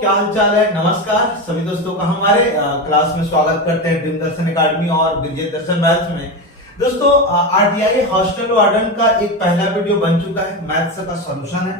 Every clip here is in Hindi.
क्या हाल चाल है। नमस्कार सभी दोस्तों का हमारे क्लास में स्वागत करते हैं ड्रीम दर्शन एकेडमी और विजय दर्शन मैथ्स में। दोस्तों आरटीआई हॉस्टल वार्डन का एक पहला वीडियो बन चुका है, मैथ्स का सॉल्यूशन है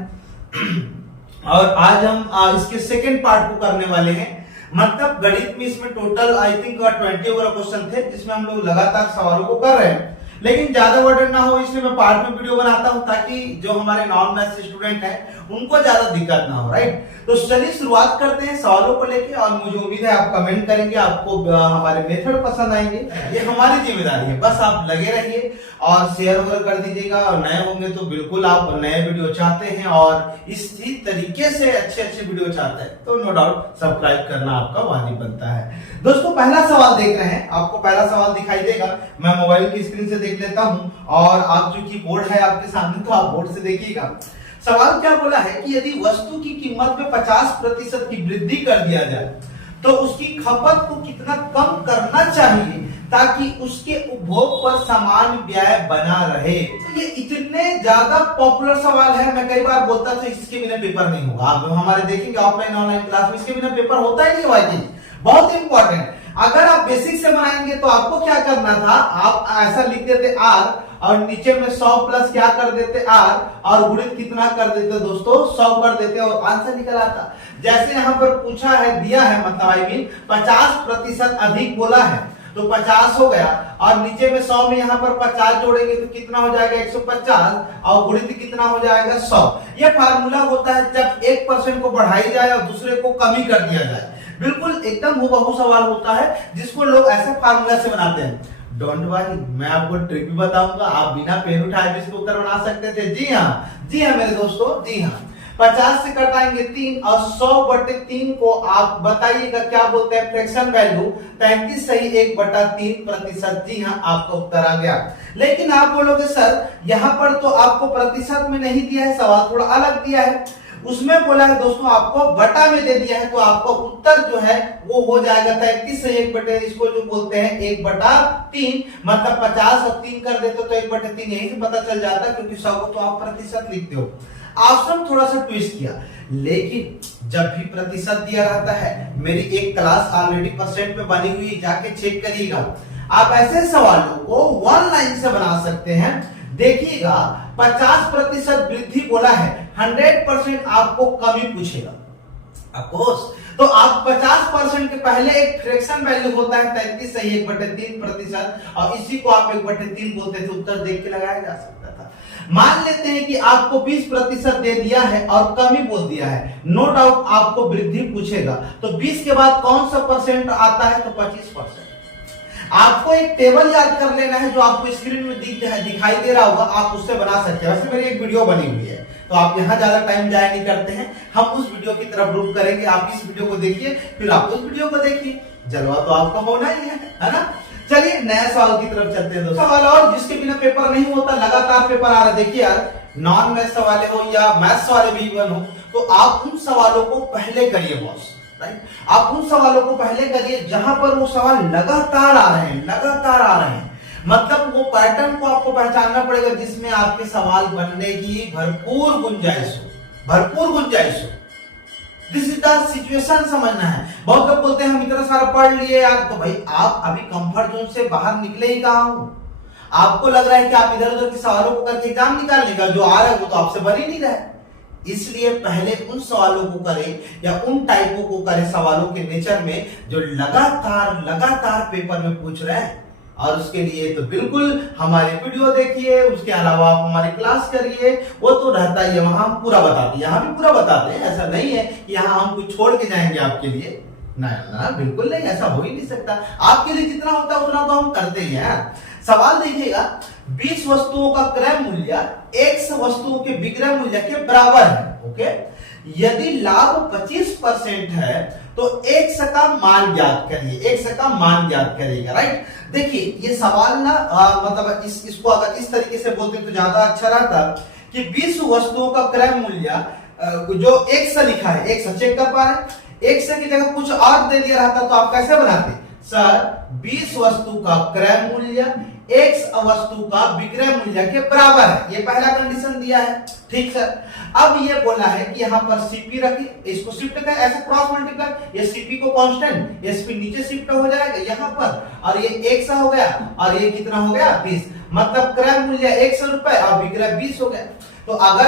और आज हम इसके सेकंड पार्ट को करने वाले हैं। मतलब गणित में इसमें total I think 20 over question थे जिसमें हम लोग लगातार सवालों को कर रहे हैं, लेकिन ज्यादा वर्डन ना हो इसलिए मैं पार्ट में वीडियो बनाता हूं ताकि जो हमारे नॉन मैथ्स स्टूडेंट हैं उनको ज्यादा दिक्कत ना हो। राइट, तो चलिए शुरुआत करते हैं सवालों को लेके और मुझे उम्मीद है आप कमेंट करेंगे, आपको हमारे मेथड पसंद आएंगे। ये हमारी जिम्मेदारी है, बस आप लगे रहिए और शेयर वगैरह कर दीजिएगा। और नए होंगे तो बिल्कुल आप नए वीडियो चाहते हैं और इसी तरीके से अच्छे अच्छे वीडियो चाहते हैं तो नो डाउट सब्सक्राइब करना आपका वाजिब बनता है। दोस्तों पहला सवाल देख रहे हैं, आपको पहला सवाल दिखाई देगा, मैं मोबाइल की स्क्रीन से देख लेता हूं और आप जो की बोर्ड है आपके सामने तो आप बोर्ड से देखिएगा। सवाल क्या बोला है कि यदि वस्तु की कीमत में 50% की वृद्धि कर दिया जाए तो उसकी खपत को कितना कम करना चाहिए ताकि उसके उपभोग पर समान व्यय बना रहे। ये इतने ज्यादा पॉपुलर सवाल है, मैं कई बार बोलता था इसके बिना पेपर नहीं होगा। आप हमारे देखेंगे ऑफलाइन ऑनलाइन क्लास में इसके बिना पेपर होता ही नहीं भाई, बहुत इंपॉर्टेंट। अगर आप बेसिक से बनाएंगे तो आपको क्या करना था, आप ऐसा लिख देते आर और नीचे में 100 प्लस क्या कर देते आर और गुणित कितना कर देते दोस्तों 100 कर देते और आंसर निकल आता। जैसे यहाँ पर पूछा है, दिया है, मतलब आई मीन 50% अधिक बोला है तो 50 हो गया और नीचे में 100 में यहाँ पर 50 जोड़ेंगे तो कितना हो जाएगा 150 और गुणित कितना हो जाएगा 100। ये फार्मूला होता है जब 1% को बढ़ाई जाए और दूसरे को कमी कर दिया जाए। बिल्कुल एकदम हुबहू सवाल होता है जिसको लोग ऐसे फार्मूला से बनाते हैं। डोंट वरी, मैं आपको ट्रिक भी बताऊंगा, आप बिना पेन उठाए भी इसको उत्तर बना सकते थे। जी हाँ मेरे दोस्तों, जी हाँ। 50 से कटाएंगे 3 और 100/3 को आप बताइएगा क्या बोलते हैं फ्रैक्शन वैल्यू 35 सही 1/3%। जी हाँ, आपका उत्तर आ गया। लेकिन आप बोलोगे सर यहाँ पर तो आपको प्रतिशत में नहीं दिया है, सवाल थोड़ा अलग दिया है। उसमें बोला है दोस्तों आपको बटा में दे दिया है तो आपका उत्तर जो है वो हो जाएगा 33 से 1/, इसको जो बोलते हैं 1/3, मतलब 50 और 3 कर देते तो 1/3 यहीं से पता चल जाता है क्योंकि 100 को तो आप प्रतिशत लिखते हो। ऑप्शन थोड़ा सा ट्विस्ट किया, लेकिन जब भी प्रतिशत दिया रहता है, मेरी एक क्लास ऑलरेडी परसेंट में बनी हुई, जाके चेक करिएगा। आप ऐसे सवालों को वन लाइन से बना सकते हैं। देखिएगा 50% वृद्धि बोला है, 100% आपको कमी पूछेगा अफकोर्स, तो आप 50% के पहले एक फ्रैक्शन वैल्यू होता है 33 सही 1/3% और इसी को आप 1/3 बोलते थे, उत्तर देख के लगाया जा सकता था। मान लेते हैं कि आपको 20% दे दिया है और कमी बोल दिया है, नो डाउट आपको वृद्धि पूछेगा, तो 20 के बाद कौन सा परसेंट आता है तो 25%। आपको एक टेबल याद कर लेना है जो आपको स्क्रीन में दिखाई दे रहा होगा, आप उससे बना सकते हैं। वैसे मेरी एक वीडियो बनी हुई है तो आप यहाँ ज्यादा टाइम जाया नहीं करते हैं, हम उस वीडियो की तरफ रुख करेंगे। आप इस वीडियो को देखिए फिर आप उस वीडियो को देखिए, जलवा तो आपका होना ही है ना। चलिए नया सवाल की तरफ चलते हैं दोस्तों। सवाल और जिसके बिना पेपर नहीं होता, लगातार पेपर आ रहा है। देखिए यार, नॉन मैथ्स वाले हो या मैथ्स वाले भी इवन हो तो आप उन सवालों को पहले करिए बॉस। आप उन सवालों को पहले करिए जहां पर वो सवाल लगातार आ रहे हैं, लगातार आ रहे हैं, मतलब वो पैटर्न को आपको पहचानना पड़ेगा जिसमें आपके सवाल बनने की भरपूर गुंजाइश हो, भरपूर गुंजाइश हो। दिस इज द सिचुएशन समझना है। बहुत लोग बोलते हैं हम इतना सारा पढ़ लिए यार, तो भाई आप अभी कंफर्ट जोन से बाहर निकले ही कहां हो। आपको लग रहा है कि आप इधर उधर के सवालों को करके एग्जाम निकाल लेगा, जो आ रहा है वो तो आपसे बन ही नहीं रहा है। इसलिए पहले उन सवालों को करें या उन टाइपों को करें सवालों के नेचर में जो लगातार पेपर में पूछ रहे हैं, और उसके लिए तो बिल्कुल हमारी वीडियो देखिए, उसके अलावा आप हमारी क्लास करिए, वो तो रहता ही है, वहां हम पूरा बताते हैं, यहाँ भी पूरा बताते हैं। ऐसा नहीं है कि यहाँ हम कुछ छोड़ के जाएंगे आपके लिए, ना बिल्कुल नहीं, ऐसा हो ही नहीं सकता। आपके लिए जितना होता है उतना तो हम करते ही हैं। सवाल देखिएगा, 20 वस्तुओं का क्रय मूल्य X वस्तुओं के विक्रय मूल्य के बराबर है। ओके, यदि लाभ 25% है तो X का मान ज्ञात करिए, X का मान ज्ञात करिएगा। राइट, देखिए ये सवाल ना मतलब इसको अगर इस तरीके से बोलते तो ज्यादा अच्छा रहता कि 20 वस्तुओं का क्रय मूल्य जो X लिखा है, X चेक कर पा रहे, X की जगह कुछ और दे दिया रहता तो आप कैसे बनाते सर, 20 वस्तु का क्रय मूल्य एक्स वस्तु का विक्रय मूल्य के बराबर है। ये पहला कंडीशन दिया है, ठीक सर। अब ये बोला है कि यहाँ पर सीपी रखिए, इसको शिफ्ट कर, ऐसे क्रॉस मल्टीप्लाई, ये सीपी को कांस्टेंट, एसपी नीचे शिफ्ट हो जाएगा यहाँ पर, और ये एक्स हो गया, और ये कितना हो गया 20, मतलब क्रय मूल्य 100 रुपए और विक्रय 20 हो गया। तो अगर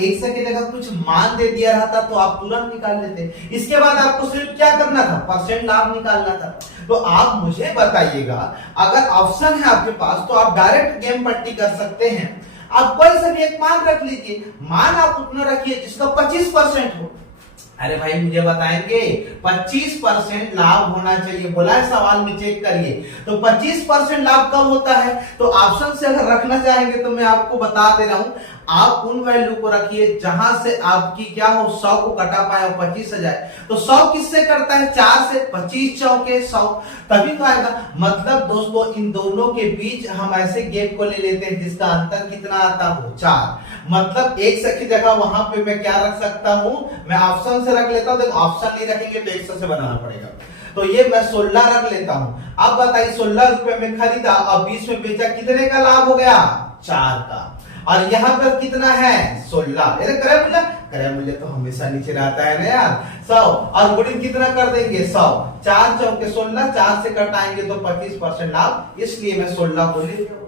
100 की जगह कुछ मान दे दिया रहता तो आप तुरंत निकाल लेते। इसके बाद आपको सिर्फ क्या करना था, परसेंट लाभ निकालना था। तो आप मुझे बताइएगा, अगर ऑप्शन है आपके पास तो आप डायरेक्ट गेम पट्टी कर सकते हैं। आप कोई सा भी एक मान रख लीजिए, मान आप उतना रखिए जिसका 25% हो। अरे भाई मुझे बताएंगे 25% लाभ होना चाहिए, बोला है सवाल में, चेक करिए। तो 25% लाभ कब होता है, तो ऑप्शन से अगर रखना चाहेंगे तो मैं आपको बता दे रहा हूं, आप उन वैल्यू को रखिए जहां से आपकी क्या हो 100 को कटा पाए और 25 आ जाए। तो 100 किससे करता है, 4 से, 25 चौके 100, तभी तो आएगा। मतलब दोस्तों इन दोनों के बीच हम ऐसे गैप को ले लेते हैं जिसका अंतर कितना आता हो 4, मतलब 100 की जगह वहां पे मैं क्या रख सकता हूं, मैं ऑप्शन से रख लेता हूं। देखो ऑप्शन नहीं रखेंगे तो 100 से बनाना पड़ेगा, तो ये मैं 16 रख लेता हूं। अब बताइए 16 रुपए में खरीदा और 20 में बेचा, कितने का लाभ हो गया, 4 का। और यहाँ पर कितना है 16, क्रय मूल्य तो हमेशा नीचे रहता है ना यार 100, और गुणित कितना कर देंगे 100, 4 चौके 16, 4 से कटाएंगे तो 25% लाभ, इसलिए मैं 16 को ले लिया।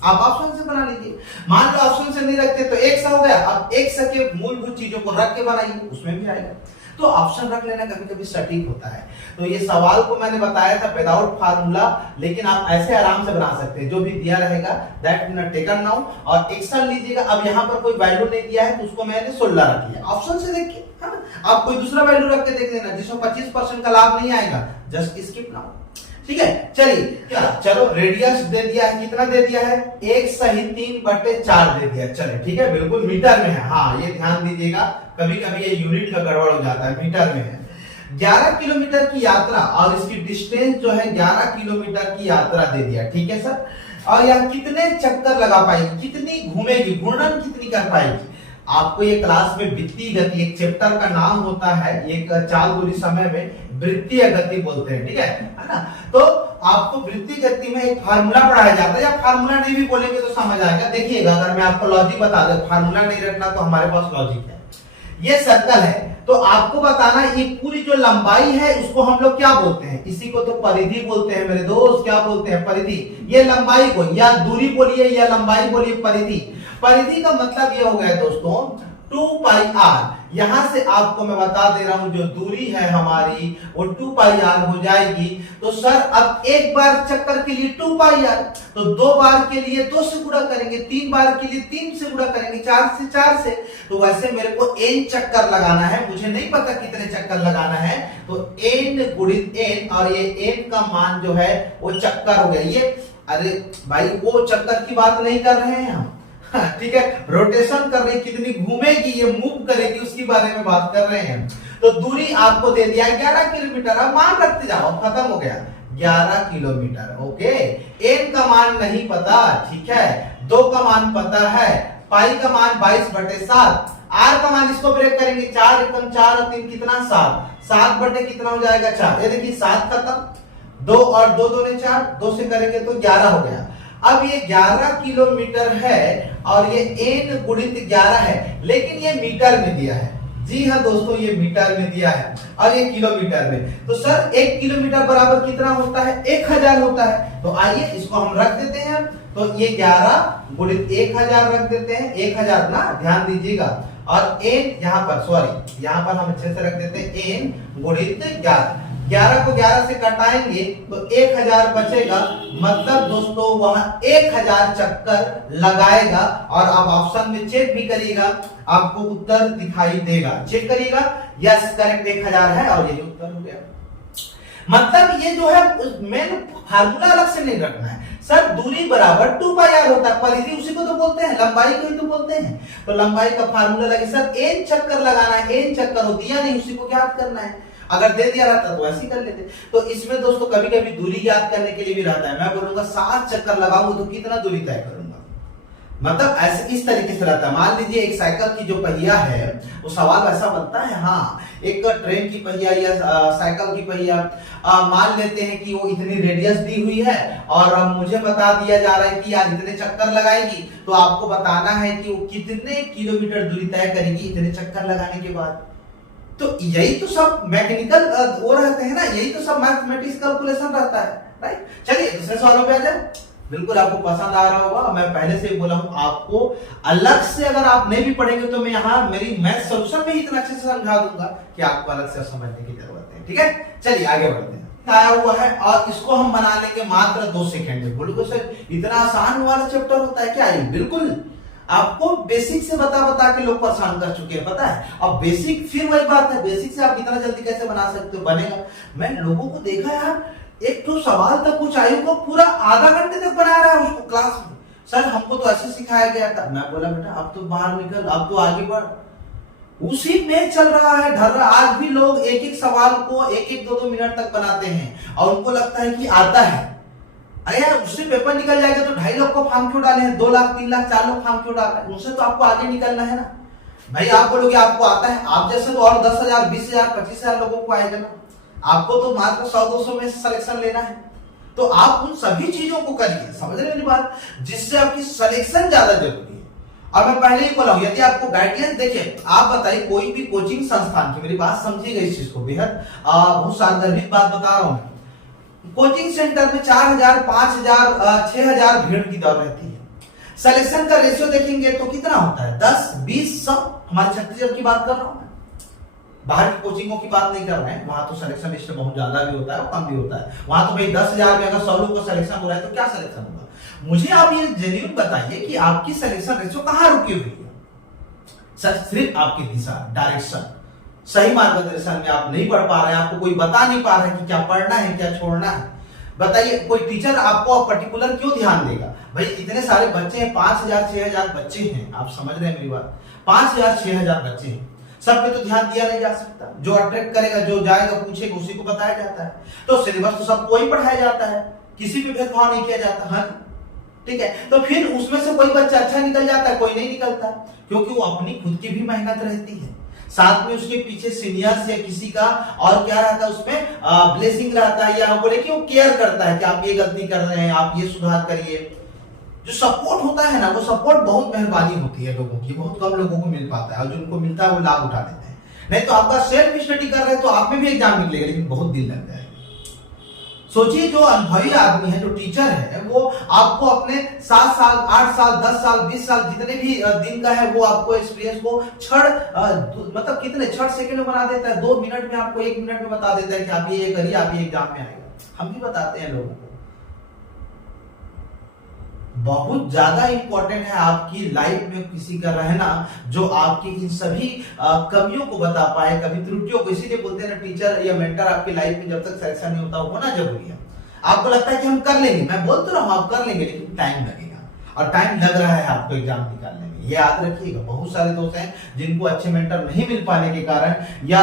आप ऑप्शन से बना लीजिए। मान लो ऑप्शन से नहीं रखते तो 100 हो गया, अब 100 के मूलभूत चीजों को रख के बनाइए, उसमें भी आएगा। तो ऑप्शन रख लेना कभी कभी सटीक होता है। तो ये सवाल को मैंने बताया था विदाउट फार्मूला, लेकिन आप ऐसे आराम से बना सकते हैं, जो भी दिया रहेगा दैट टेकन नाउ और एक्शन लीजिएगा। अब यहाँ पर कोई वैल्यू नहीं दिया है तो उसको मैंने 16 रख लिया, ऑप्शन से देखिए, है ना। आप कोई दूसरा वैल्यू रख के देख लेना जिसमें 25% का लाभ नहीं आएगा, जस्ट स्किप नाउ, ठीक है। चलिए चलो रेडियस दे दिया है, कितना दे दिया है 1/3/4 दे दिया, चले ठीक है, बिल्कुल मीटर में है। हाँ ये ध्यान दीजिएगा, कभी कभी ये यूनिट का गड़बड़ हो जाता है, मीटर में है। 11 किलोमीटर की यात्रा और इसकी डिस्टेंस जो है 11 किलोमीटर की यात्रा दे दिया, ठीक है सर। और यह कितने चक्कर लगा पाएगी, कितनी घूमेगी, घूर्णन कितनी कर पाएगी। आपको ये क्लास में वृत्तीय गति, एक चैप्टर का नाम होता है, एक चाल दूरी समय में वृत्तीय गति बोलते हैं, ठीक है ना। तो आपको वृत्तीय गति में एक फार्मूला पढ़ाया जाता है, या फार्मूला नहीं भी बोलेंगे तो समझ आएगा। देखिएगा अगर मैं आपको लॉजिक बता दूं, फार्मूला नहीं रखना तो हमारे पास लॉजिक है। ये सर्कल है तो आपको बताना ये पूरी जो लंबाई है उसको हम लोग क्या बोलते हैं, इसी को तो परिधि बोलते हैं मेरे दोस्त, क्या बोलते हैं परिधि। ये लंबाई को या दूरी बोलिए या लंबाई बोलिए, परिधि। परिधि का मतलब ये हो गया दोस्तों 2πr। यहां से आपको मैं बता दे रहा हूं जो दूरी है हमारी वो 2πr हो जाएगी। तो सर अब एक बार चक्कर के लिए 2πr, तो 2 बार के लिए 2 से गुणा करेंगे, 3 बार के लिए 3 से गुणा करेंगे, 4 से 4 से। तो वैसे मेरे को n चक्कर लगाना है, मुझे नहीं पता कितने चक्कर लगाना है, तो n गुणित n, और ये n का मान जो है वो चक्कर हो गया। ये अरे भाई वो चक्कर की बात नहीं कर रहे हैं हम, ठीक है, रोटेशन कर रही, कितनी घूमेगी, ये मूव करेगी, उसके बारे में बात कर रहे हैं। तो दूरी आपको दे दिया 11 किलोमीटर, अब मान रखते जाओ, खत्म हो गया 11 किलोमीटर। ओके, n का मान नहीं पता, ठीक है, 2 का मान पता है, पाई का मान 22/7, r का मान इसको ब्रेक करेंगे, 4 एकम 4 और 3 कितना 7, 7 बटे कितना हो जाएगा 4, ये देखिए 7 खत्म, 2 और 2 दूने 4, 2 से करेंगे तो 11 हो गया। अब ये 11 किलोमीटर है और ये n गुणित 11 है, लेकिन ये मीटर में दिया है। जी हाँ दोस्तों, ये मीटर में दिया है और ये किलोमीटर में। तो सर 1 किलोमीटर बराबर कितना होता है, 1000 होता है। तो आइए इसको हम रख देते हैं, तो ये 11 गुणित 1000 रख देते हैं, 1000 ना, ध्यान दीजिएगा। और n यहाँ पर, सॉरी यहाँ पर हम अच्छे से रख देते हैं n गुणित 11, 11 को 11 से कटाएंगे तो 1000 बचेगा, मतलब दोस्तों वहां 1000 चक्कर लगाएगा। और आप ऑप्शन में चेक भी करिएगा, आपको उत्तर दिखाई देगा, चेक करिएगा, यस करेक्ट 1000 है और यही उत्तर हो गया। मतलब ये जो है मेन फार्मूला अलग से नहीं रखना है सर, दूरी बराबर 2πr होता है, परिधि उसी को तो बोलते हैं, लंबाई को ही तो बोलते हैं। तो लंबाई का फार्मूला लगे सर, n चक्कर लगाना है, n चक्कर हो दिया नहीं, उसी को ज्ञात करना है। अगर दे दिया रहता तो ऐसे ही कर लेते। तो इसमें दोस्तों कभी कभी दूरी याद करने के लिए भी रहता है, मैं बोलूंगा 7 चक्कर लगाऊंगा तो कितना दूरी तय करूंगा, मतलब ऐसे इस तरीके से रहता है। मान लीजिए एक साइकिल की जो पहिया है, वो सवाल वैसा बनता है, हाँ एक ट्रेन की पहिया या साइकिल की पहिया, मान लेते हैं कि वो इतनी रेडियस दी हुई है और मुझे बता दिया जा रहा है कि यार इतने चक्कर लगाएगी, तो आपको बताना है कि वो कितने किलोमीटर दूरी तय करेगी इतने चक्कर लगाने के बाद। तो यही तो सब मैकेनिकल वो रहते हैं ना, यही तो सब मैथमेटिक्स कैलकुलेशन रहता है, राइट। चलिए दूसरे सवालों पे आ जाए। बिल्कुल आपको पसंद आ रहा होगा, मैं पहले से ही बोला हूं आपको अलग से अगर आप नहीं भी पढ़ेंगे तो मैं यहाँ मेरी मैथ सॉल्यूशन में ही इतना अच्छे से समझा दूंगा कि आपको अलग से समझने की जरूरत है, ठीक है। चलिए आगे बढ़ते हैं। आया हुआ है और इसको हम बना लेंगे मात्र 2 सेकंड में। बोलोगे सर इतना आसान वाला चैप्टर होता है क्या? ये बिल्कुल आपको बेसिक से बता बता के लोग परेशान कर चुके हैं, पता है। अब बेसिक फिर वही बात है, बेसिक से आप इतना जल्दी कैसे बना सकते हो? बनेगा। मैं लोगों को देखा यार, एक तो सवाल तक कुछ आयु को पूरा आधा घंटे तक बना रहा है उसको क्लास में। सर हमको तो ऐसे सिखाया गया था। मैं बोला बेटा अब तो बाहर निकल, अब तो आगे बढ़। उसी में चल रहा है, ढल रहा। आज भी लोग एक एक सवाल को 1-1, 2-2 मिनट तक बनाते हैं और उनको लगता है कि आता है। अरे यार उससे पेपर निकल जाएगा तो 2.5 लाख को फॉर्म क्यों डाले हैं? 2 लाख, 3 लाख, 4 लाख फॉर्म क्यों डाल रहे हैं? उनसे तो आपको आगे निकलना है ना भाई। आप बोलोगे आपको आता है, आप जैसे तो और 10,000, 20,000, 25,000 लोगों को आएगा ना। आपको तो मात्र 100-200 में से सिलेक्शन लेना है, तो आप उन सभी चीजों को करिए, समझ रहे मेरी बात, जिससे आपकी सिलेक्शन ज्यादा जरूरी है। और मैं पहले ही बोला हूं, यदि आपको गाइडेंस देखिए, आप बताइए कोई भी कोचिंग संस्थान की, मेरी बात समझिएगा इस चीज को, बेहद बहुत सार्वजनिक बात बता रहा हूं। कोचिंग सेंटर में 4,000, 5,000, 6,000 भीड़ की दौड़ रहती है। सिलेक्शन का रेशियो देखेंगे तो कितना होता है? 10, 20, सब। हमारे छत्तीसगढ़ की बात कर रहा हूं, बाहर की कोचिंगों की बात नहीं कर रहे हैं। वहां तो सिलेक्शन लिस्ट बहुत ज्यादा भी होता है और कम भी होता है। वहां तो भाई 10,000 में अगर 100 लोग का सिलेक्शन हो रहा है तो क्या सिलेक्शन होगा? मुझे आप ये जेन्युइन बताइए कि आपकी सिलेक्शन रेशियो कहां रुकी हुई है? सर सिर्फ आपकी दिशा, डायरेक्शन, सही मार्गदर्शन में आप नहीं पढ़ पा रहे हैं, आपको कोई बता नहीं पा रहा है कि क्या पढ़ना है क्या छोड़ना है। बताइए कोई टीचर आपको पर्टिकुलर क्यों ध्यान देगा? भाई इतने सारे बच्चे हैं, 5,000, 6,000 बच्चे हैं, आप समझ रहे हैं मेरी बात। 5,000, 6,000 बच्चे हैं, सब पे तो ध्यान दिया नहीं जा सकता। जो अट्रैक्ट करेगा, जो जाएगा पूछेगा, उसी को बताया जाता है। तो सिलेबस तो सबको ही पढ़ाया जाता है, किसी भी भेदभाव नहीं किया जाता है, ठीक है। तो फिर उसमें से कोई बच्चा अच्छा निकल जाता है, कोई नहीं निकलता, क्योंकि वो अपनी खुद की भी मेहनत रहती है, साथ में उसके पीछे सीनियर्स या किसी का और क्या रहता है उसमें ब्लेसिंग रहता है, या बोले कि वो केयर करता है कि आप ये गलती कर रहे हैं, आप ये सुधार करिए। जो सपोर्ट होता है ना, वो सपोर्ट बहुत मेहरबानी होती है लोगों की, बहुत कम लोगों को मिल पाता है, और जिनको मिलता है वो लाभ उठा लेते हैं। नहीं तो आपका सेल्फ स्टडी कर रहे हैं तो आप में भी एग्जाम निकलेगा, लेकिन बहुत दिन लग जाएगा। सोचिए जो अनुभवी आदमी है, जो टीचर है, वो आपको अपने 7 साल, 8 साल, 10 साल, 20 साल जितने भी दिन का है, वो आपको एक्सपीरियंस को मतलब कितने क्षण सेकंड में बना देता है। 2 मिनट में आपको 1 मिनट में बता देता है कि आप ये करिए, आप ये एग्जाम में आएगा। हम भी बताते हैं लोगों को। बहुत ज्यादा इंपॉर्टेंट है आपकी लाइफ में किसी का रहना जो आपकी इन सभी कमियों को बता पाए, कभी त्रुटियों को। इसीलिए बोलते हैं ना, टीचर या मेंटर आपकी लाइफ में जब तक सिलेक्शन नहीं होता होना जरूरी है। आपको लगता है कि हम कर लेंगे, मैं बोल तो रहा हूं आप कर लेंगे, लेकिन टाइम लगेगा, और टाइम लग रहा है आपको एग्जाम निकालने में। ये याद रखिएगा। बहुत सारे दोस्त हैं जिनको अच्छे मेंटर नहीं मिल पाने के कारण, या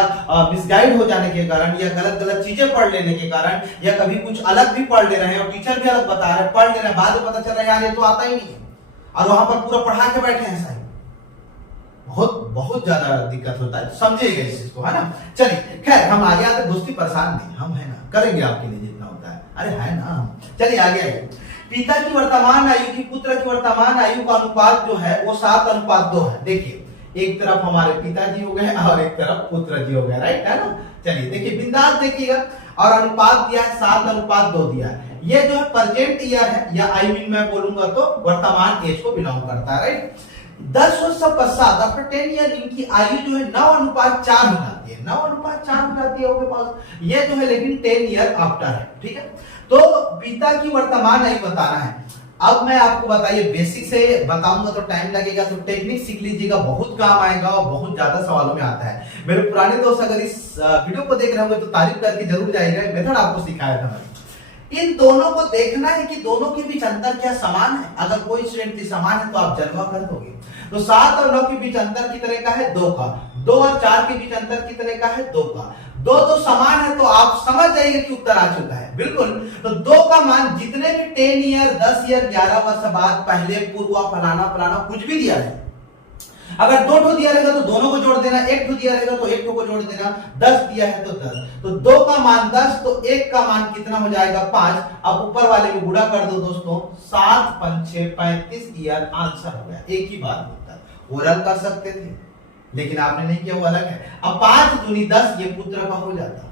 मिसगाइड हो जाने के कारण, या गलत गलत चीजें पढ़ लेने के कारण, या कभी कुछ अलग भी पढ़ ले रहे हैं और टीचर भी अलग बता रहे हैं, पढ़ ले रहे हैं, बाद में पता चल रहा है यार ये तो आता ही नहीं है, और वहां पर पूरा पढ़ा के बैठे हैं। सही बहुत बहुत ज्यादा दिक्कत होता है, समझिएगा इस चीज को, है ना। चलिए खैर हम आगे आते, दोस्ती परेशान नहीं, हम है ना, करेंगे आपके लिए जितना होता है, अरे है ना। चलिए आगे आइए। पिता की वर्तमान आयु की पुत्र की वर्तमान आयु का अनुपात जो है वो 7:2 है। देखिए एक तरफ हमारे पिताजी हो गए और एक तरफ पुत्र जी हो गए, राइट है ना। चलिए देखिए बिंदास देखिएगा, और अनुपात दिया है 7:2 दिया है। ये जो है प्रेजेंट ईयर है, या आई मीन मैं बोलूंगा तो वर्तमान एज को बिलोंग करता है, राइट। 10 वर्ष पश्चात आफ्टर 10 ईयर इनकी आयु जो है 9:4 हो जाती है, 9:4 हो जाती है आपके पास। ये जो है लेकिन 10 ईयर आफ्टर है, ठीक है। तो पिता की वर्तमान आयु बताना है। अब मैं आपको बताइए, बेसिक से बताऊंगा तो टाइम लगेगा, तो टेक्निक सीख लीजिएगा, बहुत काम आएगा और बहुत ज्यादा सवालों में आता है। मेरे पुराने दोस्त अगर इस वीडियो को देख रहे होंगे तो तारीफ करके जरूर जाइएगा, मेथड आपको सिखाया था मैंने। इन दोनों को देखना है कि दोनों के बीच अंतर क्या समान है। अगर कोई स्टूडेंट समान है तो आप जलवा कर दोगे। तो 7 और 9 के बीच अंतर कितने का है? 2 का। 2 और 4 के बीच अंतर कितने का है? 2 का। दो तो समान है, तो आप समझ जाइए कि उत्तर आ चुका है। बिल्कुल, तो 2 का मान जितने भी 10 ईयर, 10 ईयर, 11 वर्ष बाद, पहले, पूर्व, फलाना फलाना कुछ भी दिया है, अगर 2 ठो दिया रहेगा तो दोनों को जोड़ देना, 1 ठो दिया रहेगा तो 1 ठो को जोड़ देना, 10 दिया है तो 10, तो 2 का मान 10, तो 1 का मान कितना हो जाएगा 5। अब ऊपर वाले में गुणा कर दो दोस्तों, 7 5 6 35 ईयर, आंसर हो गया। एक ही बात होता है, ओरल कर सकते थे लेकिन आपने नहीं किया, वो अलग है। अब 5 दूनी 10, ये पुत्र का हो जाता।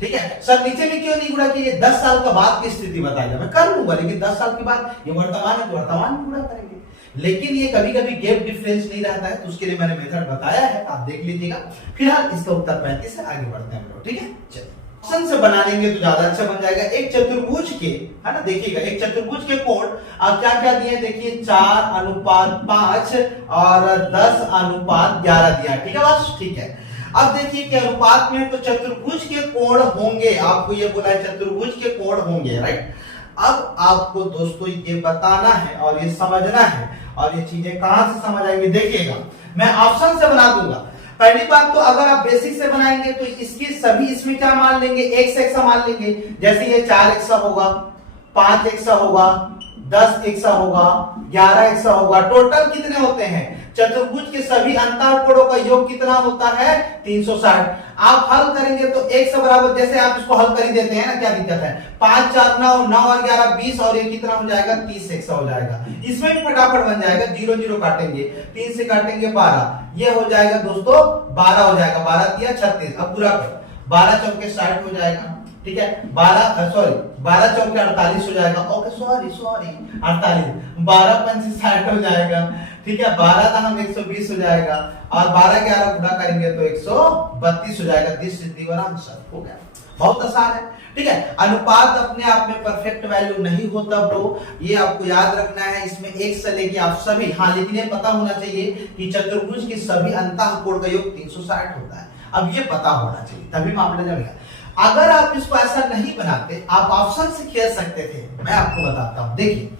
ठीक है सर, नीचे में क्यों नहीं गुणा किए? 10 साल का बाद की स्थिति बताइए, मैं कर लूंगा, लेकिन 10 साल के बाद ये वर्तमान है तो वर्तमान में गुणा करेंगे। लेकिन ये कभी कभी गैप डिफरेंस नहीं रहता है, तो उसके लिए मैंने मेथड बताया है, आप देख लीजिएगा। फिलहाल इसका उत्तर 35 है, आगे बढ़ते हैं। ठीक है, चलिए ऑप्शन से बना लेंगे तो ज्यादा अच्छा बन जाएगा। एक चतुर्भुज के, है ना, देखिएगा एक चतुर्भुज के कोण क्या क्या दिए, देखिए 4:5 और 10:11 दिया। ठीक है बस, ठीक है। अब देखिए कि अनुपात में तो चतुर्भुज के कोण होंगे, आपको ये बोला है चतुर्भुज के कोण होंगे, राइट। अब आपको दोस्तों ये बताना है और ये समझना है, और ये चीजें कहां से समझ आएंगी देखिएगा, मैं ऑप्शन से बना दूंगा। पहली बात तो अगर आप बेसिक से बनाएंगे तो इसकी सभी इसमें क्या मान लेंगे, x एक्सा मान लेंगे। जैसे ये 4 एक्सा होगा, 5 एक्सा होगा, 10 एक्सा होगा, 11 एक्सा होगा। टोटल कितने होते हैं? चतुर्भुज के सभी अंतःकोणों का योग कितना होता है? 360। आप हल करेंगे तो x बराबर, जैसे आप इसको हल कर ही देते हैं ना, क्या दिक्कत है? 5 4 9 9 और 11 20, और ये कितना हो जाएगा? 30 एक्सा हो जाएगा। इसमें भी फटाफट बन जाएगा, 0 0 काटेंगे, 3 से काटेंगे 12, ये हो जाएगा दोस्तों 12 हो जाएगा, 12 दिया 36। अब पूरा करो, 12 चौके 60 हो जाएगा। ठीक है, 12 चौके 48 हो जाएगा। ओके सॉरी 48, 12 पंचे 60 हो जाएगा। ठीक है, 12 का हम 120 हो जाएगा, और 12 11 गुणा करेंगे तो 132 हो जाएगा। This is the answer. हो गया, बहुत आसान है। ठीक है, अनुपात अपने आप में परफेक्ट वैल्यू नहीं होता ब्रो, ये आपको याद रखना है। इसमें एक से लेके आप सभी, हाँ लेकिन ये पता होना चाहिए कि चतुर्भुज के सभी अंतःकोण का योग 360 होता है। अब ये पता होना चाहिए, तभी मामला जमेगा। अगर आप इसको ऐसा नहीं बनाते, आप ऑप्शन से खेल सकते थे। मैं आपको बताता हूं, देखिए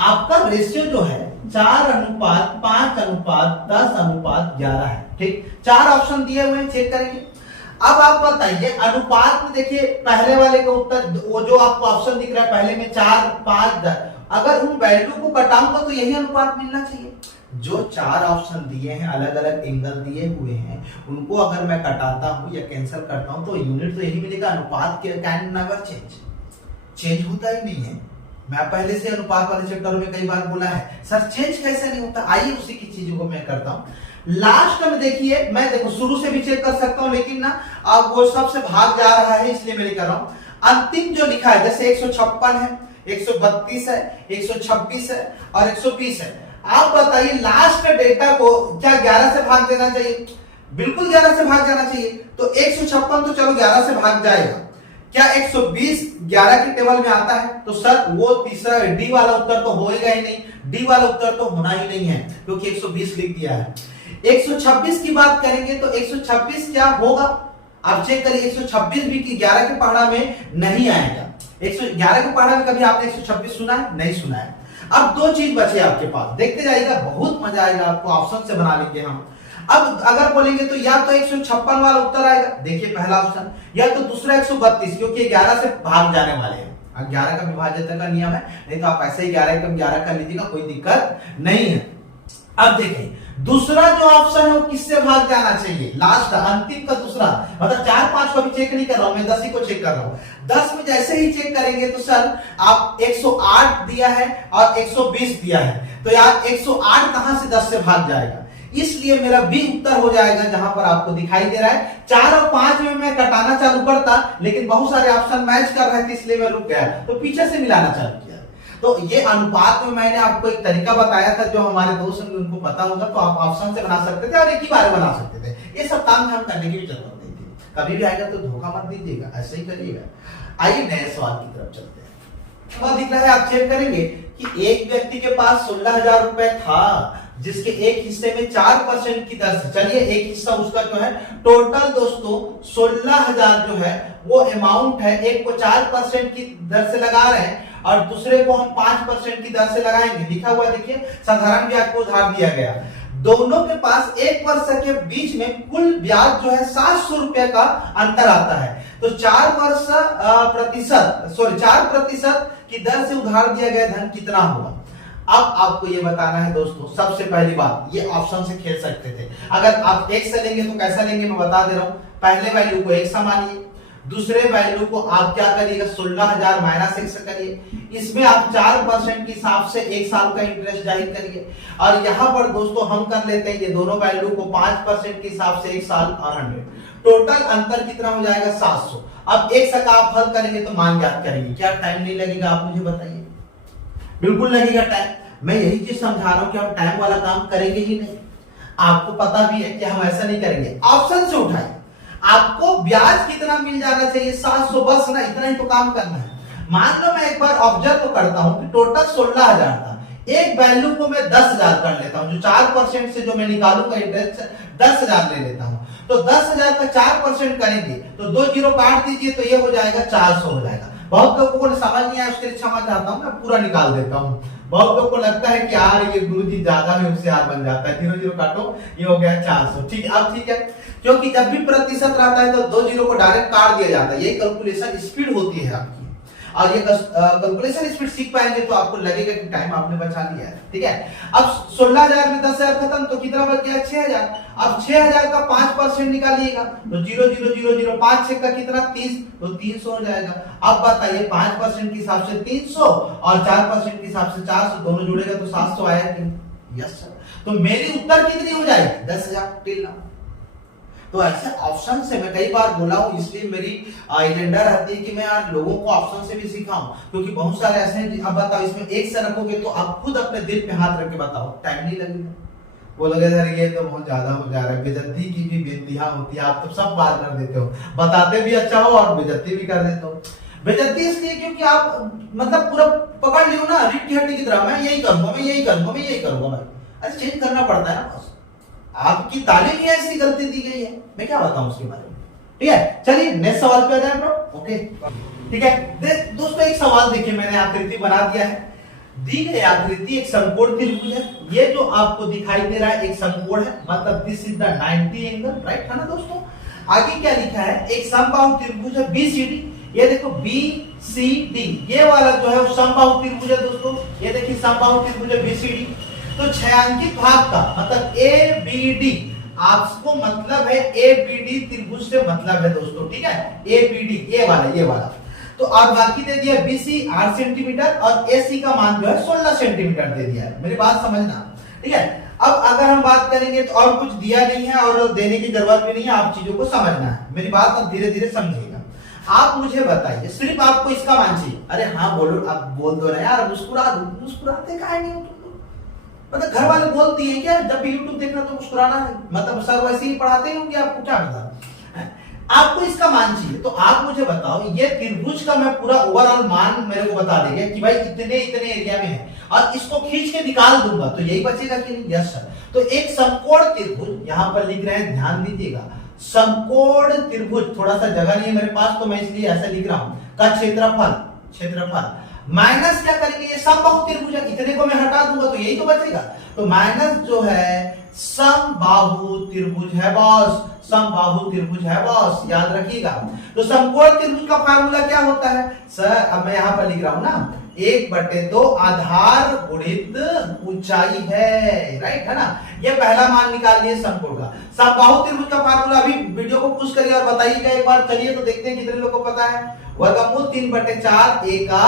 आपका रेशियो जो है 4:5:10:11 है। ठीक, 4 ऑप्शन दिए हुए हैं, चेक करेंगे। अब आप बताइए अनुपात में, देखिए पहले वाले का उत्तर, वो जो आपको ऑप्शन दिख रहा है पहले में 4 5 10, अगर उन वैल्यू को कटाऊंगा तो यही अनुपात मिलना चाहिए। जो 4 ऑप्शन दिए हैं, अलग अलग एंगल दिए हुए हैं, उनको अगर मैं कटाता हूं या कैंसिल करता हूं तो यूनिट तो यही मिलेगा। अनुपात के कैन नेवर चेंज होता ही नहीं है। मैं पहले से अनुपात वाले चैप्टर में कई बार बोला है, सर चेंज कैसे नहीं होता। आइए उसी की चीजों को मैं करता हूं। लास्ट में देखिए, मैं देखो शुरू से भी चेक कर सकता हूं, लेकिन ना अब वो सबसे भाग जा रहा है, इसलिए मैं कर रहा हूं। अंतिम जो लिखा है, जैसे 156 है, 132 है, 126 है और 120 है। आप बताइए लास्ट डेटा को क्या 11 से भाग देना चाहिए? बिल्कुल 11 से भाग जाना चाहिए। तो 156 तो चलो 11 से भाग जाएगा। क्या 120 11 के टेबल में आता है? तो सर वो तीसरा डी वाला उत्तर तो होएगा ही नहीं, डी वाला उत्तर तो होना ही नहीं है, क्योंकि 120 लिख दिया है। 126 की बात करेंगे तो 126 क्या होगा? आप चेक करिए, 126 भी 11 के पहाड़ा में नहीं आएगा। 111 के पहाड़ा में कभी आपने 126 सुना है? नहीं सुना है। अब 2 चीज बचे आपके पास, देखते जाइएगा, बहुत मजा आएगा आपको। ऑप्शन से बना लेंगे हम। अब अगर बोलेंगे तो या तो 156 वाला उत्तर आएगा, देखिए पहला ऑप्शन, या तो दूसरा 132, क्योंकि 11 से भाग जाने वाले हैं। 11 का विभाज्यता का नियम है, नहीं तो आप ऐसे ही 11 कर लीजिएगा, कोई दिक्कत नहीं है। अब देखिए दूसरा जो ऑप्शन है वो किससे भाग जाना चाहिए? लास्ट अंतिम का दूसरा, मतलब 4 5 को भी चेक नहीं कर रहा हूं मैं, 10 ही को चेक कर रहा हूं। 10 में जैसे ही चेक करेंगे तो सर आप 108 दिया है और 120 दिया है, तो यार 108 कहां से 10 से भाग जाएगा? इसलिए मेरा बी उत्तर हो जाएगा, जहां पर आपको दिखाई दे रहा है। 4 और 5 में मैं कटाना चालू करता, लेकिन बहुत सारे ऑप्शन मैच कर रहे थे, इसलिए मैं रुक गया, तो पीछे से मिलाना चालू किया। तो ये अनुपात में मैंने आपको एक तरीका बताया था, जो हमारे दोस्त हैं उनको पता होगा, तो आप ऑप्शन से बना सकते थे और एक ही बार बना सकते थे। ये सब काम हम करने की भी जरूरत नहीं थी। कभी भी आएगा तो धोखा मत दीजिएगा, ऐसे ही करिएगा। आइए नए सवाल की तरफ चलते हैं। दिख रहा है, आप चेक करेंगे कि एक व्यक्ति के पास 16,000 रुपए था, जिसके एक हिस्से में 4% की दर से, चलिए एक हिस्सा उसका जो है, टोटल दोस्तों 16,000 जो है वो अमाउंट है। एक को 4% की दर से लगा रहे हैं और दूसरे को हम 5% की दर से लगाएंगे। लिखा हुआ देखिए, साधारण ब्याज को उधार दिया गया। दोनों के पास 1 वर्ष के बीच में कुल ब्याज जो है 700 रुपए का अंतर आता है। तो 4% की दर से उधार दिया गया धन कितना हुआ। अब आपको ये बताना है दोस्तों, सबसे पहली बात, ये ऑप्शन से खेल सकते थे। अगर आप एक से लेंगे तो कैसा लेंगे मैं बता दे रहा हूं। पहले वैल्यू को एक सा मानिए, दूसरे वैल्यू को आप क्या करिएगा 16,000 माइनस 1 से करिए। इसमें आप 4% के हिसाब से 1 साल का इंटरेस्ट जाहिर करिए। और यहां पर दोस्तों हम कर लेते हैं ये दोनों वैल्यू को 5% के हिसाब से 1 साल और 100। टोटल अंतर कितना हो जाएगा 700। अब एक का आप हल करेंगे तो मान ज्ञात करेंगे। क्या टाइम नहीं लगेगा आप मुझे बताइए? बिल्कुल लगेगा टाइम। मैं यही चीज समझा रहा हूं कि हम टाइम वाला काम करेंगे ही नहीं। आपको पता भी है कि हम ऐसा नहीं करेंगे। ऑप्शन से उठाइए, आपको ब्याज कितना मिल जाना चाहिए 700, बस ना, इतना ही तो काम करना है। मान लो मैं एक बार ऑब्जर्व करता हूं कि टोटल 16,000 था, एक वैल्यू को मैं 10,000 कर लेता हूं, जो 4% से जो मैं निकालूंगा इंटरेस्ट 10,000 ले लेता हूं। तो 10,000 का 4% करेंगे तो 2 जीरो काट दीजिए तो ये हो जाएगा 400 हो जाएगा। बहुत लोगों को समझ नहीं आया, उसके लिए क्षमा चाहता हूं, मैं पूरा निकाल देता हूं। बहुत लोगों को लगता है कि यार ये गुरुजी ज्यादा ही होशियार बन जाता है, 0 जीरो काटो ये हो गया 400। ठीक है, अब ठीक है, क्योंकि जब भी प्रतिशत रहता है तो 2 जीरो को डायरेक्ट काट दिया जाता है। ये कैलकुलेशन स्पीड होती है आपकी, और ये कैलकुलेशन स्पीड सीख पाएंगे तो आपको लगेगा कि टाइम आपने बचा लिया है। ठीक है, अब 16,000 में 10,000 खत्म तो कितना बच गया 6,000। अब 6,000 का 5% निकालिएगा तो 0 0 0 0 5 6 का कितना 30, तो 300 हो जाएगा। अब बताइए 5% के हिसाब से 300 और 4% के हिसाब से 400, दोनों जुड़ेगा तो 700 आया कि? Yes sir. तो मेरी उत्तर कितनी हो जाएगी 10,000 टिल नाउ। तो ऐसे ऑप्शन से मैं कई बार बोला हूं, इसलिए मेरी एजेंडा रहती है कि मैं यार लोगों को ऑप्शन से भी सिखाऊं, क्योंकि बहुत सारे ऐसे हैं। अब बताओ इसमें एक से रखोगे तो आप खुद अपने दिल पे हाथ रख के बताओ, टाइम नहीं लगेगा। बोलोगे सर ये तो बहुत ज्यादा हो जा रहा है, बेइज्जती की भी बेइंतहा होती है, आप तो सब बात कर देते हो, बताते भी अच्छा हो और बेइज्जती भी कर देते हो। बेइज्जती इसलिए क्योंकि आप मतलब पूरा पकड़ लियो ना रीढ़ की हड्डी की तरह, मैं यही करूंगा, मैं यही करूंगा, मैं यही करूंगा भाई। अरे चेंज करना पड़ता है ना बस। आपकी तालीम ही ऐसी गलती दी गई है, मैं क्या बताऊं उसके बारे में। ठीक है, चलिए नेक्स्ट सवाल पे आ जाए ब्रो। ओके ठीक है दोस्तों, एक सवाल देखिए, मैंने आकृति बना दिया है। दी गई आकृति एक समकोण त्रिभुज है। ये जो आपको दिखाई दे रहा है एक समकोण है, मतलब this is the 90 angle, right है ना दोस्तों। आगे क्या लिखा है, एक समबाहु त्रिभुज है BCD। ये देखो BCD, ये वाला जो है वो समबाहु त्रिभुज है दोस्तों। ये देखिए समबाहु त्रिभुज है BCD। तो छायांकित भाग का मतलब ABD, आपको मतलब है ABD त्रिभुज से मतलब है दोस्तों। ठीक है, ABD ये वाला तो और बाकी दे दिया BC 8 सेंटीमीटर और AC का मान जो है 16 सेंटीमीटर दे दिया है। मेरी बात समझना, ठीक है। अब अगर हम बात करेंगे तो और कुछ दिया नहीं है और देने की जरूरत भी नहीं है, आप चीजों को समझना है। मेरी बात अब धीरे धीरे समझिएगा। आप मुझे बताइए, सिर्फ आपको इसका मान चाहिए। अरे हाँ बोलो, आप बोल दो ना यार, मुस्कुरा दो। मुस्कुराते काहे नहीं हो? मतलब घर वाले बोलती हैं क्या जब भी यूट्यूब देखना तो मुस्कुराना है? मतलब सर वैसे ही पढ़ाते होंगे आपको, क्या पता। आपको इसका मान चाहिए तो आप मुझे बताओ, ये त्रिभुज का मैं पूरा ओवरऑल मान मेरे को बता देंगे कि भाई इतने इतने एरिया में है, और इसको खींच के निकाल दूंगा तो यही बचेगा कि नहीं? Yes sir. तो एक समकोण त्रिभुज यहां पर लिख रहे हैं, ध्यान दीजिएगा। समकोण त्रिभुज, थोड़ा सा जगह नहीं है मेरे पास तो मैं इसलिए ऐसा लिख रहा हूं, का क्षेत्रफल माइनस क्या करेंगे, ये समबाहु त्रिभुज है, इतने को मैं हटा दूंगा तो यही तो बचेगा। तो माइनस जो है समबाहु त्रिभुज है बॉस, समबाहु त्रिभुज है बॉस, याद रखिएगा। तो समकोण त्रिभुज का फार्मूला क्या होता है सर? अब मैं यहां पर लिख रहा हूं ना, 1/2 आधार गुणित ऊंचाई है, राइट है ना। ये पहला मान निकाल लिए समकोण का। समबाहु त्रिभुज का फार्मूला अभी वीडियो को पुश करिए और बताइएगा एक बार। चलिए तो देखते हैं कितने लोगों को पता है। वर्गमूल 3/4 A का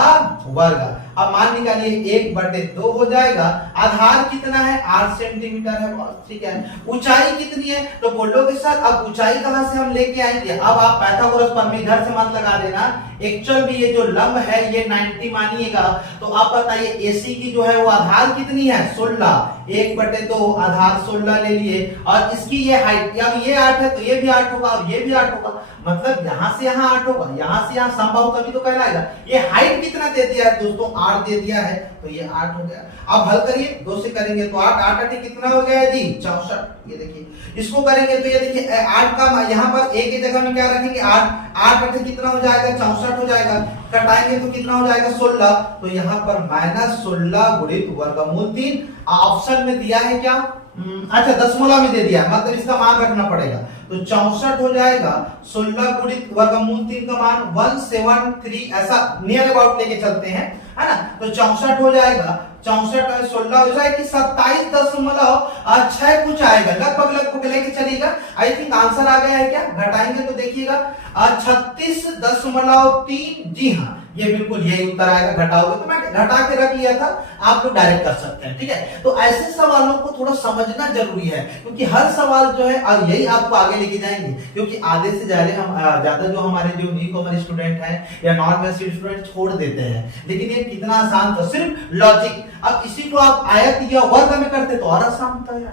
वर्ग। अब मान निकालिए 1/2 हो जाएगा। आधार कितना है 8 सेंटीमीटर है, ठीक है। ऊंचाई कितनी है तो बोलोगे सर अब ऊंचाई कहां से हम लेके आएंगे? अब आप पाइथागोरस प्रमेय इधर से मत लगा देना, एक्चुअल में ये जो लंब है ये 90 मानिएगा। तो आप बताइए AC की जो है वो आधार कितनी है 16, 1/2 आधार 16 ले लिए, और इसकी ये हाइट, अब ये 8 है तो ये भी 8 होगा और ये भी 8 होगा, मतलब यहां से यहां 8 होगा, यहां से यहां समबाहु तभी तो कहलाएगा। ये हाइट कितना दे दिया है दोस्तों? 8 दे दिया है, तो ये 8 हो गया। अब हल करिए, 2 से करेंगे तो 8 8 8 कितना हो गया जी 64। ये देखिए, इसको करेंगे तो ये देखिए 8 का यहाँ पर A की जगह में क्या रखेंगे 8 8 8 कितना हो जाएगा 64 हो जाएगा। कटाएंगे तो कितना हो जाएगा 16, तो यहाँ पर -16 गुणित वर्गमूल 3। ऑप्शन में दिया है क्या अच्छा दशमलव में दे दिया है, मतलब इसका मान रखना पड़ेगा। तो 64 हो जाएगा 16 गुणित वर्गमूल 3 का मान 173, ऐसा नियर अबाउट लेके चलते हैं, है ना। तो 64 हो जाएगा, 64 और 16 हो जाएगा कि 27.6 कुछ आएगा, लगभग लेके चलिएगा। आई थिंक आंसर आ गया है क्या, घटाएंगे तो देखिएगा 36.3, जी हाँ ये बिल्कुल यही उत्तर आएगा। घटाओगे तो मैं घटा के रख लिया था, आप लोग डायरेक्ट कर सकते हैं, ठीक है। तो ऐसे सवालों को थोड़ा समझना जरूरी है, क्योंकि हर सवाल जो है और यही आपको आगे लेके जाएंगे, क्योंकि आधे से ज्यादा जो हमारे जो न्यू कॉमन स्टूडेंट हैं या नॉन मैथ्स स्टूडेंट छोड़ देते हैं, लेकिन ये कितना आसान था, सिर्फ लॉजिक। अब इसी को आप आयत या वर्ग में करते तो और आसान होता है ना।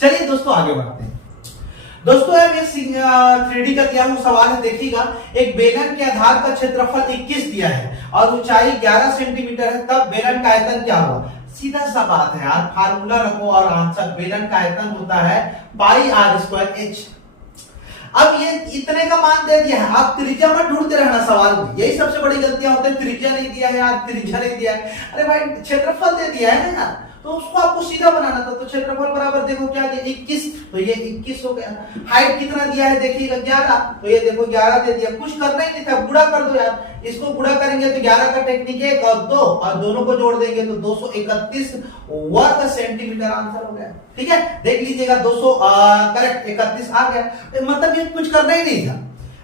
चलिए दोस्तों आगे बढ़ते हैं। दोस्तों अब ये 3D का दिया हुआ सवाल है, देखिएगा एक बेलन के आधार का क्षेत्रफल 21 दिया है और ऊंचाई 11 सेंटीमीटर है, तब बेलन का आयतन क्या होगा। सीधा सा बात है यार, फार्मूला रखो और आंसर। बेलन का आयतन होता है पाई आर स्क्वायर एच। अब ये इतने का मान दे दिया है, आप त्रिज्या मत ढूंढते रहना सवाल में, यही सबसे बड़ी गलतियां होती है। त्रिज्या नहीं दिया है यार, त्रिज्या नहीं दिया है, अरे भाई क्षेत्रफल दे दिया है ना यार, तो उसको आपको सीधा बनाना था। तो क्षेत्रफल बराबर देखो क्या दिया 21, तो ये 21 हो गया। हाइट कितना दिया है देखिएगा 11, तो ये देखो 11 दे दिया। कुछ करना ही नहीं था, गुणा कर दो यार, इसको गुणा करेंगे तो 11 का टेक्निक 1 और 2 और दोनों को जोड़ देंगे तो 231 वर्ग सेंटीमीटर आंसर हो गया, ठीक है। देख लीजिएगा 200 करेक्ट 31 आ गया, मतलब ये कुछ करना ही नहीं था।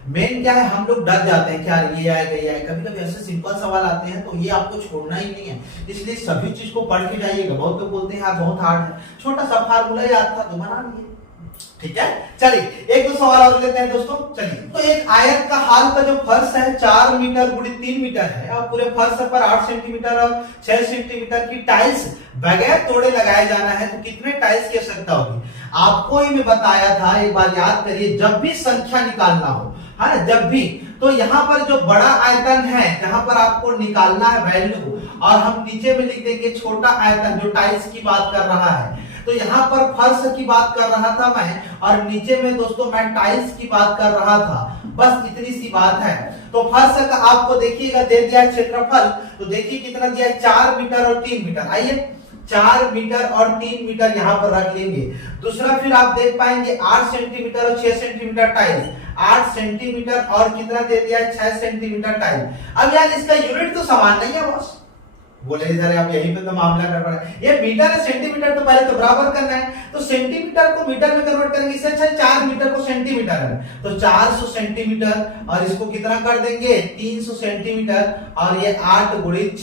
मेन क्या है, हम लोग डर जाते हैं क्या ये आएगा ये आएगा, कभी कभी ऐसे सिंपल सवाल आते हैं तो ये आपको छोड़ना ही नहीं है, इसलिए सभी चीज को पढ़ के जाइएगा। बहुत लोग बोलते हैं यार बहुत हार्ड है, छोटा सा फार्मूला याद था तो बना लिए, ठीक है। चलिए एक दो सवाल और लेते हैं दोस्तों। चलिए तो एक आयत का हाल का जो फर्श है 4 मीटर गुणित 3 मीटर है और पूरे फर्श पर 8 सेंटीमीटर और 6 सेंटीमीटर की टाइल्स बगैर तोड़े लगाए जाना है, तो कितने टाइल्स की आवश्यकता होगी। आपको ही मैं बताया था, एक बार याद करिए, जब भी संख्या निकालना हो, है जब भी, तो यहाँ पर जो बड़ा आयतन है जहां पर आपको निकालना है वैल्यू, और हम नीचे में लिख देंगे छोटा आयतन जो टाइल्स की बात कर रहा है। तो यहाँ पर फर्श की बात कर रहा था मैं, और नीचे में दोस्तों मैं टाइल्स की बात कर रहा था, बस इतनी सी बात है। तो फर्श का आपको देखिएगा दे दिया है क्षेत्रफल, तो देखिए कितना दिया है 4 मीटर और 3 मीटर। आइए 4 मीटर और 3 मीटर यहाँ पर रख लेंगे। दूसरा फिर आप देख पाएंगे 8 सेंटीमीटर और 6 सेंटीमीटर टाइल्स, 8 सेंटीमीटर और कितना दे दिया है 6 सेंटीमीटर टाइल। अब यार इसका यूनिट तो समान नहीं है बॉस, बोले इधर आप यहीं पे तो मामला कर रहा है, ये मीटर है सेंटीमीटर तो पहले तो बराबर करना है, तो सेंटीमीटर को मीटर में कन्वर्ट करेंगे, इससे अच्छा 4 मीटर को सेंटीमीटर है तो 400 सेंटीमीटर, और इसको कितना कर देंगे 300 सेंटीमीटर, और ये 8 गुणित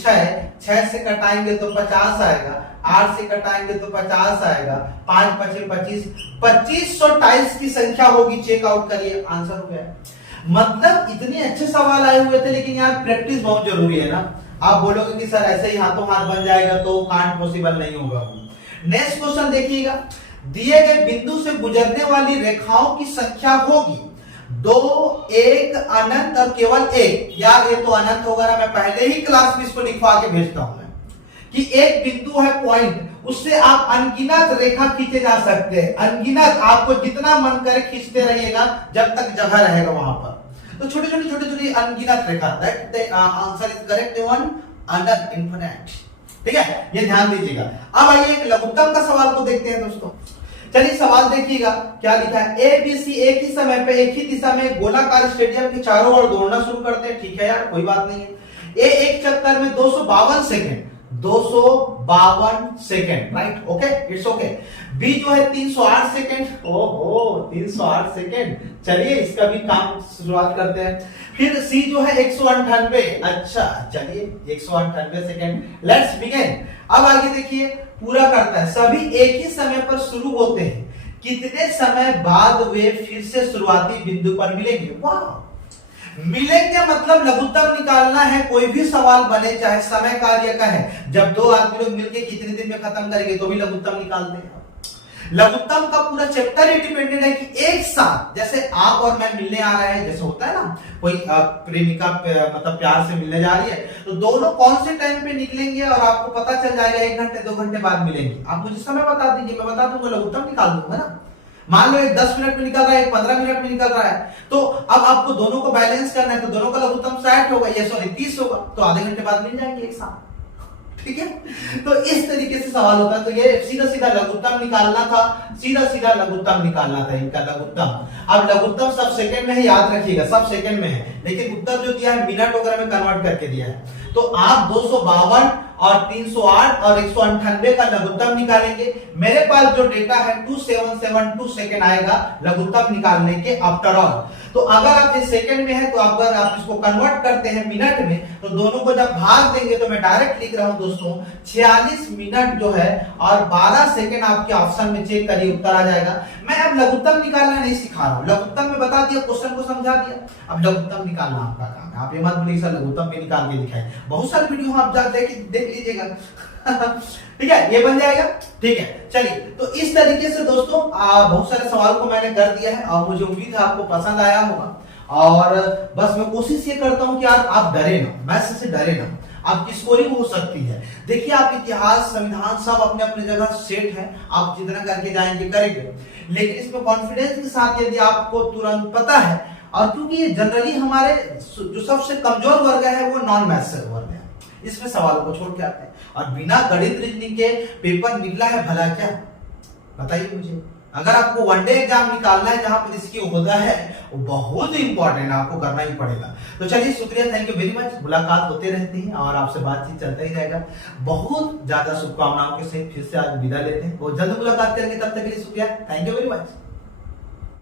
6 से कटाएंगे तो 50 आएगा, 8 से कटाएंगे तो 50 आएगा, 5 पचे 25, 2500 टाइल्स की संख्या होगी। चेकआउट करिए, आंसर हो गया। मतलब इतने अच्छे सवाल आए हुए थे, लेकिन यार प्रैक्टिस बहुत जरूरी है ना। आप बोलोगे कि सर ऐसे ही हाथों हाथ बन जाएगा तो कांट पॉसिबल नहीं होगा। नेक्स्ट क्वेश्चन देखिएगा, दिए गए बिंदु से गुजरने वाली रेखाओं की संख्या होगी 2, 1, अनंत और केवल 1। यार ये तो अनंत होगा ना, मैं पहले ही क्लास में इसको लिखवा के भेजता हूं कि एक बिंदु है पॉइंट, उससे आप अनगिनत रेखा खींचे जा सकते हैं, अनगिनत, आपको जितना मन करे खींचते रहिएगा जब तक जगह रहेगा वहां पर। तो छोटी छोटी अनगिनत रेखा, that answer is correct one, अनंत, इन्फिनिट, ठीक है, ये ध्यान दीजिएगा। अब आइए एक लघुत्तम का सवाल को देखते हैं दोस्तों। चलिए सवाल देखिएगा क्या लिखा है, ए बी सी एक ही समय पे एक ही दिशा में गोलाकार स्टेडियम के चारों ओर दौड़ना शुरू करते हैं, ठीक है यार कोई बात नहीं है। ए एक चक्कर में 252 second, 252 second, right, okay, it's okay. B जो है 308 सेकंड, ओहो 308 सेकंड, चलिए इसका भी काम शुरुआत करते हैं। फिर सी जो है 198, अच्छा चलिए 198 सेकंड, लेट्स बिगिन। अब आगे देखिए पूरा करता है, सभी एक ही समय पर शुरू होते हैं, कितने समय बाद वे फिर से शुरुआती बिंदु पर मिलेंगे। वाह, मिलेंगे मतलब लघुत्तम निकालना है, कोई भी सवाल बने चाहे समय कार्य का है, जब दो आदमी लोग मिलकर कितने दिन में खत्म करेंगे तो भी लघुत्तम निकालते हैं। लघुत्तम का पूरा चैप्टर ही डिपेंडेंट है कि एक साथ, जैसे आप और मैं मिलने आ रहे हैं, जैसे होता है ना कोई प्रेमिका मतलब प्यार से मिलने जा रही है, तो दोनों कौन से टाइम पे निकलेंगे और आपको पता चल जाएगा 1 घंटे 2 घंटे बाद मिलेंगे। आप मुझे समय बता दीजिए, मैं बता दूंगा, लघुत्तम निकाल दूंगा ना। मान लो एक 10 मिनट में निकल रहा है, एक 15 मिनट में निकल रहा है, तो अब आपको दोनों को बैलेंस करना है, तो दोनों का लघुत्तम 60 होगा, ये सॉरी 30 होगा, तो आधे घंटे बाद मिल जाएंगे एक साथ, ठीक है, तो इस तरीके से सवाल होता है। तो ये सीधा सीधा लघुत्तम निकालना था, सीधा सीधा लघुत्तम निकालना था इनका लघुत्तम। अब लघुत्तम सब सेकंड में है, याद रखिएगा सब सेकंड में है, लेकिन उत्तर जो दिया है मिनट वगैरह में कन्वर्ट करके दिया है। तो आप 252 और 308 और 198 का लघुत्तम निकालेंगे। मेरे पास जो डेटा है 2772 सेकंड आएगा लघुत्तम निकालने के आफ्टर ऑल। तो अगर आप ये सेकंड में है तो अगर आप इसको कन्वर्ट करते हैं मिनट में, तो दोनों को जब भाग देंगे तो मैं डायरेक्ट लिख रहा हूं दोस्तों 46 मिनट जो है और 12 सेकंड आपके ऑप्शन में चेक करिए, उत्तर आ जाएगा। मैं अब लघुत्तम निकालना नहीं सिखा रहा हूं, लघुत्तम में बता दिया, क्वेश्चन को समझा दिया, अब लघुत्तम निकालना आपका काम है। आप ये मत बोलिए सर लघुत्तम भी निकाल के दिखाए, बहुत सारे वीडियो आप जा देख लीजिएगा ठीक है, ये बन जाएगा। ठीक है, चलिए तो इस तरीके से दोस्तों बहुत सारे सवाल को मैंने कर दिया है और मुझे उम्मीद है आपको पसंद आया होगा। और बस मैं कोशिश ये करता हूं कि आप डरे ना, मैथ्स से डरे ना, आपकी स्कोरिंग हो सकती है। देखिए आप इतिहास संविधान सब अपने अपने जगह सेट है, आप जितना करके जाएंगे करेंगे, लेकिन इसमें कॉन्फिडेंस के साथ यदि आपको तुरंत पता है, और क्योंकि ये जनरली हमारे जो सबसे कमजोर वर्ग है वो नॉन मैथ्स वर्ग है, इसमें सवालों को छोड़ के आते हैं और बिना गणित रीजनिंग के पेपर निकला है भला क्या, बताइए मुझे। अगर आपको वनडे एग्जाम निकालना है जहां पर इसकी होता है वो बहुत ही इंपॉर्टेंट है, आपको करना ही पड़ेगा। तो चलिए शुक्रिया, थैंक यू वेरी मच। मुलाकात होते रहती है और आपसे बातचीत चलता ही रहेगा। बहुत ज्यादा शुभकामनाओं के साथ फिर से आज विदा लेते हैं, बहुत जल्द मुलाकात करेंगे, तब तक के लिए शुक्रिया, थैंक यू वेरी मच।